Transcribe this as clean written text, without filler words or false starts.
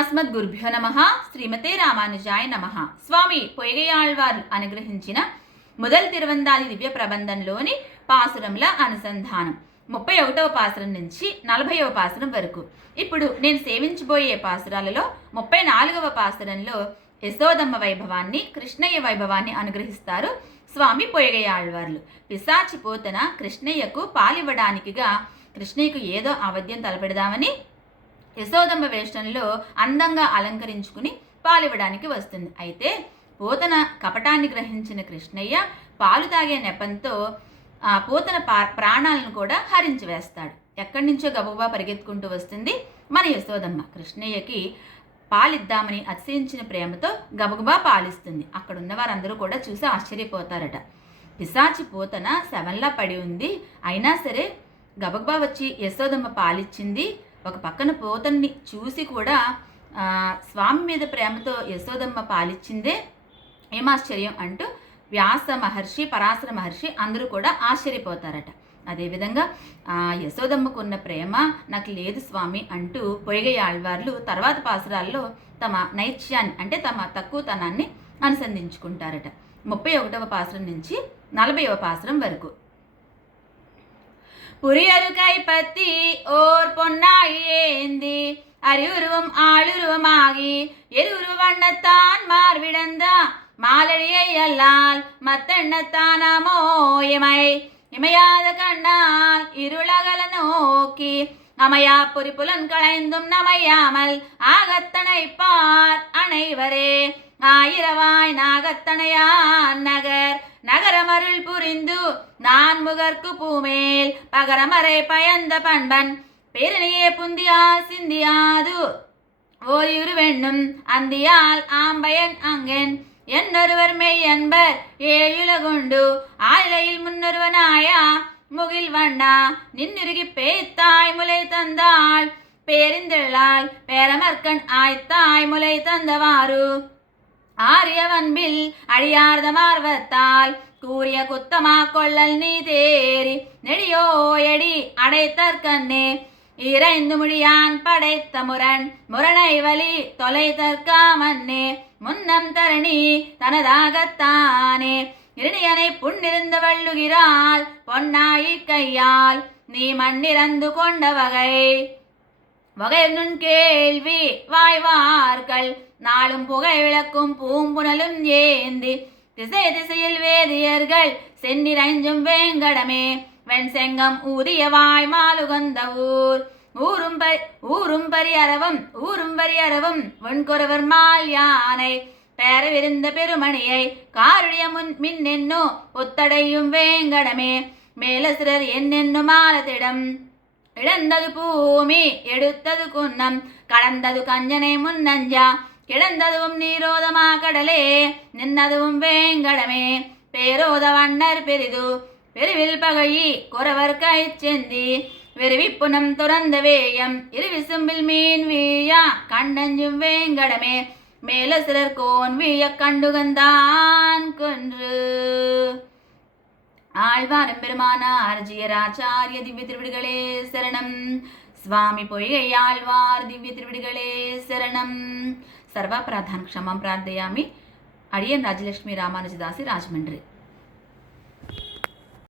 అస్మద్గురుభ్యో నమః. శ్రీమతే రామానుజాయ నమః. స్వామి పొయ్గయాళ్వారు అనుగ్రహించిన முதல் திருவந்தாதி దివ్య ప్రబంధంలోని పాసురముల అనుసంధానం 31వ పాసురం నుంచి 40వ పాసురం వరకు. ఇప్పుడు నేను సేవించబోయే పాసురాలలో 34వ పాసురంలో యశోదమ్మ వైభవాన్ని, కృష్ణయ్య వైభవాన్ని అనుగ్రహిస్తారు స్వామి పొయ్గయాళ్వార్లు. పిశాచి పోతన కృష్ణయ్యకు పాలివ్వడానికిగా కృష్ణయ్యకు ఏదో అవధ్యం తలపెడదామని యశోదమ్మ వేషంలో అందంగా అలంకరించుకుని పాలివ్వడానికి వస్తుంది. అయితే పోతన కపటాన్ని గ్రహించిన కృష్ణయ్య పాలు తాగే నెపంతో పోతన ప్రాణాలను కూడా హరించి వేస్తాడు. ఎక్కడి నుంచో గబగబా పరిగెత్తుకుంటూ వస్తుంది మన యశోదమ్మ. కృష్ణయ్యకి పాలిద్దామని అతిశయించిన ప్రేమతో గబగబా పాలిస్తుంది. అక్కడున్న వారందరూ కూడా చూసి ఆశ్చర్యపోతారట. పిశాచి పోతన శవంలా పడి ఉంది, అయినా సరే గబగబా వచ్చి యశోదమ్మ పాలిచ్చింది. ఒక పక్కన పోతన్ని చూసి కూడా స్వామి మీద ప్రేమతో యశోదమ్మ పాలిచ్చిందే, ఏమాశ్చర్యం అంటూ వ్యాస మహర్షి, పరాశర మహర్షి అందరూ కూడా ఆశ్చర్యపోతారట. అదేవిధంగా యశోదమ్మకున్న ప్రేమ నాకు లేదు స్వామి అంటూ పొయ్గయాళ్వార్లు తర్వాత పాసురాల్లో తమ నైత్యాన్ని అంటే తమ తక్కువతనాన్ని అనుసంధించుకుంటారట. 31వ పాసురం నుంచి 40వ పాసురం వరకు. புரியரு கைப்பத்தி ஓர் பொன்னாகி ஏந்தி அறிவுருவம் ஆளுருவமாகி எருரு வண்ணத்தான் மார்விடந்தா மாலடியை அல்லால் மத்தெண்ணத்தானாமோ இமையாத கண்ணால் இருளகல நோக்கி அமையா பொறிப்புலன் களைந்தும் நமையாமல் ஆகத்தனைப்பார் அனைவரே ஆயிரவாய் நாகத்தனையான் நகர் நகரமருள் புரிந்து நான் முகர்க்கு பூமேல் பகரமரை பயந்த பண்பன் பேரணியே புந்தியால் சிந்தியாது ஓரிரு வெண்ணும் அந்தியால் ஆம்பயன் அங்கென் என்னொருவர் மெய் என்பர் ஏழுலகுண்டு ஆயிலையில் முன்னொருவனாயா முகில் வண்ணா நின்னுருகி பேய்த்தாய் முலை தந்தாள் பேரிந்தெழாள் பேரமர்கண் ஆய்த்தாய் முலை தந்தவாறு ஆரியவன்பில் அழியார்த மார்வத்தால் கூறிய குத்தமா கொள்ளல் நீ தேரி நெடியோயடி அடைத்தற்கண்ணே இறைந்து முடியான் படைத்த முரணை வலி தொலைதற்காமன்னே முன்னம் தரணி தனதாகத்தானே இருணியனை புண்ணிருந்த வள்ளுகிறாள் பொன்னாயி கையால் நீ மண்ணிறந்து கொண்ட வகை நுண் கேள்வி வாய்வார்கள் நாளும் புகை விளக்கும் பூம்புணலும் ஏந்தி திசை திசையில் வேதியர்கள் சென்னிரைஞ்சும் வேங்கடமே வெண் செங்கம் ஊதிய வாய் மாலுகந்த ஊரும் பரியரவும் வெண்கொருவர் மால் யானை பேரவிருந்த பெருமணியை காருடைய மின்னென்னோ ஒத்தடையும் வேங்கடமே மேலசிறர் என்னென்னு மாலத்திடம் இழந்தது பூமி எடுத்தது குன்னம் கடந்தது கஞ்சனை முன்னஞ்சா கிடந்ததுவும் நீரோதமா கடலே நின்னதுவும் வேங்கடமே பேரோத வண்ணர் பெரிது பெருவில் பகையி குறவர் கை செந்தி வெறுவிப்புனம் துறந்த வேயம் இருவிசும்பில் மீன் வீழா கண்டஞ்சும் வேங்கடமே மேல சிலர் கோன் வீழ கண்டுகந்தான் கொன்று. ஆழ்வாரம் பெருமானார் ஜியராச்சாரிய திவ்ய திருவிடிகளே சரணம். స్వామి పొయ్గయాళ్వార్ దివ్య త్రివిడిగళే శరణం. సర్వప్రాధాన్ క్షమాం ప్రార్థయామి. అడియన్ రాజలక్ష్మి రామానుజదాసి రాజమండ్రి.